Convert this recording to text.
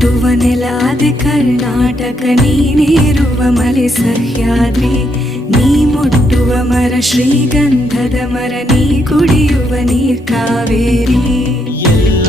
ಹುಟ್ಟುವ ನೆಲಾದೆ ಕರ್ನಾಟಕ, ನೀನೇರುವ ಮಲೆ ಸಹ್ಯಾದ್ರಿ, ನೀ ಮುಟ್ಟುವ ಮರ ಶ್ರೀಗಂಧದ ಮರ, ನೀ ಕುಡಿಯುವ ನೀರ್ ಕಾವೇರಿ. ಎಲ್ಲ